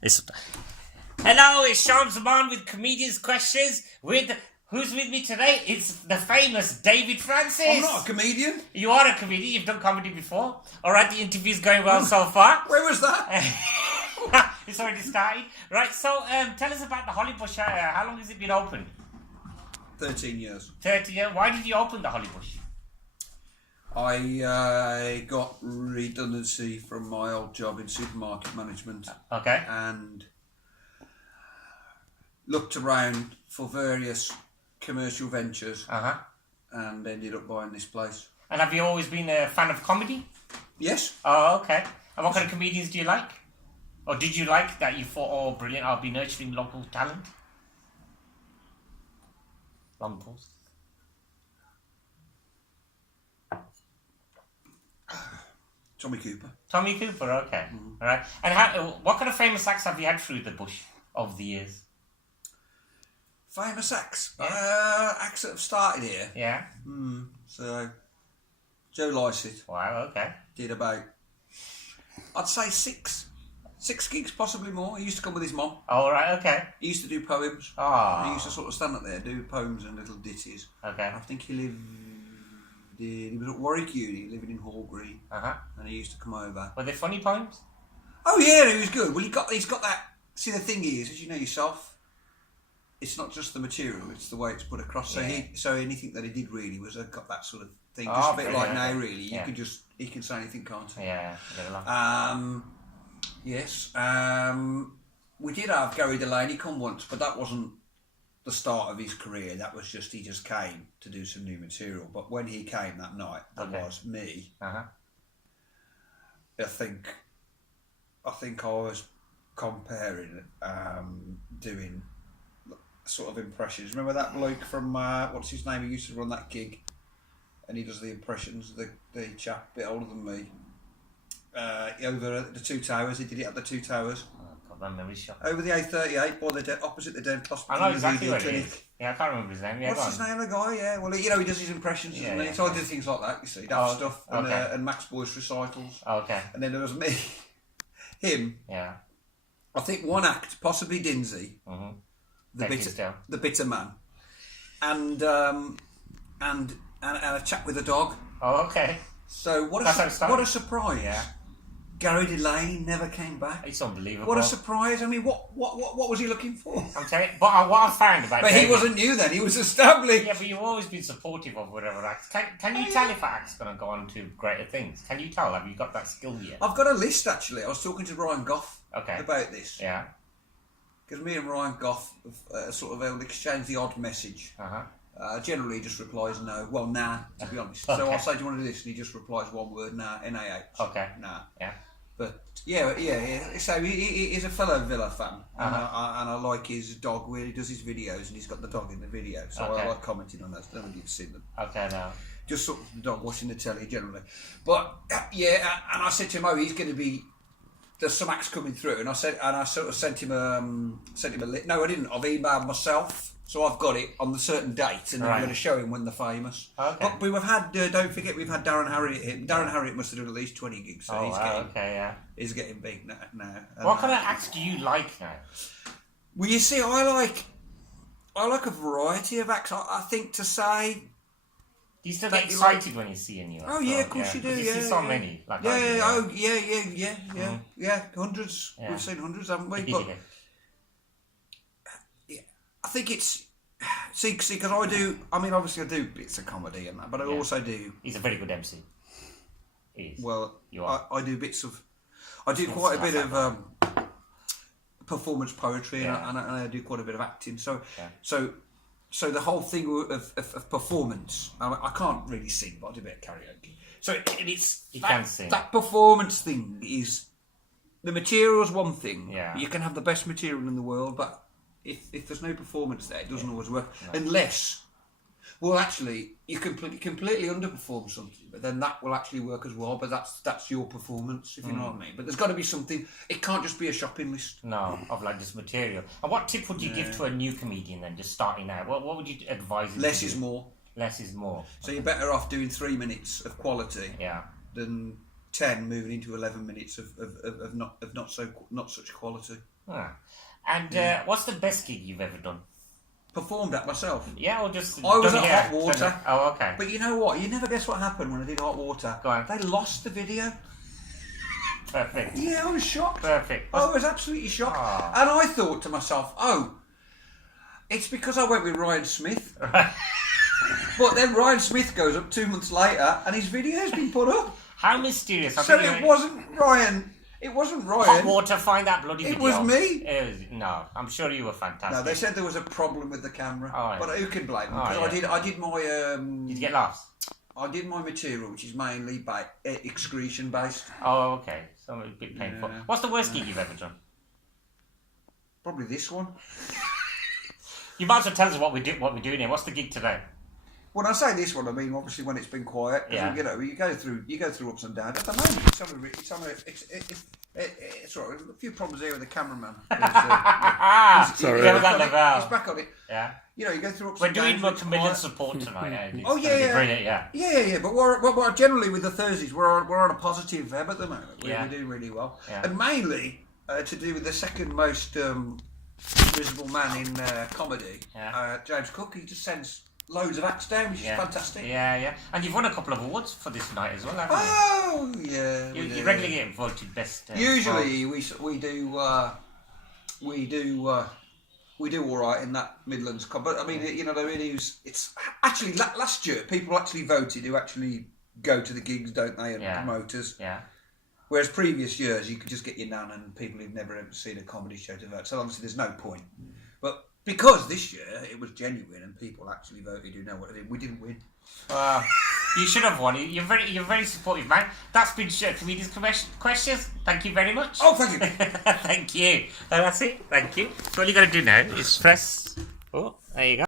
It's... Hello, it's Sham, Zaman with Comedians Questions. Who's with me today? It's the famous David Francis. I'm not a comedian. You are a comedian. You've done comedy before. All right, the interview's going well so far. Where was that? It's already started. Right, so tell us about the Holly Bush. How long has it been open? 13 years. 30 years. Why did you open the Holly Bush? I got redundancy from my old job in supermarket management. Okay. And looked around for various commercial ventures. And ended up buying this place. And have you always been a fan of comedy? Yes. Oh, okay. And what kind of comedians do you like? Or did you like that you thought, oh, brilliant, I'll be nurturing local talent? Long pause. Tommy Cooper. Tommy Cooper, okay. All right. And what kind of famous acts have you had through the bush over the years? Famous acts? Yeah. Acts that have started here. Yeah. So, Joe Lycett. Wow, okay. Did about, I'd say six gigs, possibly more. He used to come with his mum. All right, okay. He used to do poems. Oh. He used to sort of stand up there, do poems and little ditties. Okay. I think he was at Warwick Uni, living in Hall Green. And he used to come over. Were they funny poems? Oh yeah, he was good. Well, he's got that. See, the thing is, as you know yourself, it's not just the material; it's the way it's put across. Yeah. So anything that he did really was got that sort of thing. Oh, Just a bit like brilliant. now, really. He can say anything, can't he? Yeah, get along. Yes. We did have Gary Delaney come once, but that wasn't the start of his career. That was just he just came to do some new material. But when he came that night, that was me. I think I was comparing doing sort of impressions. Remember that bloke from what's his name? He used to run that gig, and he does the impressions. The chap, a bit older than me. Over at the Two Towers, he did it at the Two Towers. My memory shot. Over the A38, opposite the Dead Hospital. I know exactly where it is. Yeah, I can't remember his name. Yeah, what's his name, the guy? Yeah, well, he does his impressions, doesn't he? So I did things like that, you see, stuff, and Max Boyce recitals. Okay. And then there was me, him. Yeah. I think one act, possibly Dinsey, the bitter man, and a chat with a dog. Oh, okay. So what a surprise! Yeah. Gary Delaney never came back. It's unbelievable. What a surprise! I mean, what was he looking for? I'm telling you, but what I found about But David, he wasn't new then. He was established. Yeah, but you've always been supportive of whatever acts. Can you tell if an act's going to go on to greater things? Can you tell? Have you got that skill yet? I've got a list actually. I was talking to Ryan Goff about this. Yeah. Because me and Ryan Goff have exchanged the odd message. Generally, he just replies no. Well, nah, to be honest. So I'll say, do you want to do this? And he just replies one word, nah, N-A-H. Okay. Nah. Yeah. But yeah. So he's a fellow Villa fan, and I like his dog where he does his videos, and he's got the dog in the video. So I like commenting on those. I don't know if you've seen them. Okay, no. Just sort of the dog watching the telly generally. But yeah, and I said to him, oh, he's going to be. There's some acts coming through, and I sort of sent him a list. No, I didn't. I've emailed myself. So I've got it on the certain date, and I'm going to show him when they're famous. Okay. But we've had, don't forget, we've had Darren Harriott here. Darren Harriott must have done at least 20 gigs, so he's getting big now. What kind of acts do you like now? Well, you see, I like a variety of acts. I think to say... Do you still get excited when you see a new actor? Oh yeah, of course you do. You see so many. Like yeah. Hundreds. Yeah. We've seen hundreds, haven't we? But, I think it's because I do. I mean, obviously, I do bits of comedy and that, but I also do. He's a very good MC. He is. Well, I do bits of. I do quite a bit of performance poetry, and I do quite a bit of acting. So the whole thing of performance. I can't really sing, but I do a bit of karaoke. So it's you can sing. That performance thing is the material is one thing. Yeah. You can have the best material in the world, but if there's no performance there, it doesn't always work. No. Unless, well, actually, you completely underperform something, but then that will actually work as well. But that's your performance, if you know what I mean. But there's got to be something. It can't just be a shopping list. No, of like this material. And what tip would you give to a new comedian then, just starting out? What would you advise him? Less is more. Less is more. So you're better off doing 3 minutes of quality. Than 10 moving into 11 minutes of not such quality. Ah. And what's the best gig you've ever done? Performed at myself. Yeah, or just... I was done at here? Hot Water. Oh, okay. But you know what? You never guess what happened when I did Hot Water. Go on. They lost the video. Perfect. Yeah, I was shocked. Perfect. I was absolutely shocked. Oh. And I thought to myself, oh, it's because I went with Ryan Smith. But then Ryan Smith goes up 2 months later and his video's been put up. How mysterious. So it wasn't Ryan. It wasn't Ryan. Hot Water, find that bloody video. It was me. No, I'm sure you were fantastic. No, they said there was a problem with the camera. Oh, yeah. But who can blame them? Oh, Because yeah. I did my... Did you get laughs? I did my material, which is mainly excretion based. Oh, okay. So a bit painful. Yeah. What's the worst gig you've ever done? Probably this one. You might as well tell us what we're doing here. What's the gig today? When I say this one, I mean obviously when it's been quiet. Yeah. You know, you go through ups and downs. At the moment, it's all right. A few problems here with the cameraman. Sorry. He's back on it. Yeah. You know, you go through ups We're and downs. doing multi-million support tonight. Oh yeah. Brilliant, yeah. Yeah. But we're generally with the Thursdays, we're on a positive ebb at the moment. We're doing really well, Yeah. and mainly to do with the second most visible man in comedy, James Cook. He just sends loads of acts down, which is fantastic. Yeah. And you've won a couple of awards for this night as well, haven't you? Oh yeah. You regularly get voted best. Usually we do all right in that Midlands. But I mean, you know, it's actually last year people actually voted who actually go to the gigs, don't they, and promoters. Yeah. Whereas previous years you could just get your nan and people who've never ever seen a comedy show to vote. So obviously there's no point. But because this year it was genuine and people actually voted who know what they did, we didn't win. You should have won. You're very supportive, man. That's been Comedians Questions. Thank you very much. Oh, thank you. Thank you. That's it. Thank you. So all you got to do now is press. Oh, there you go.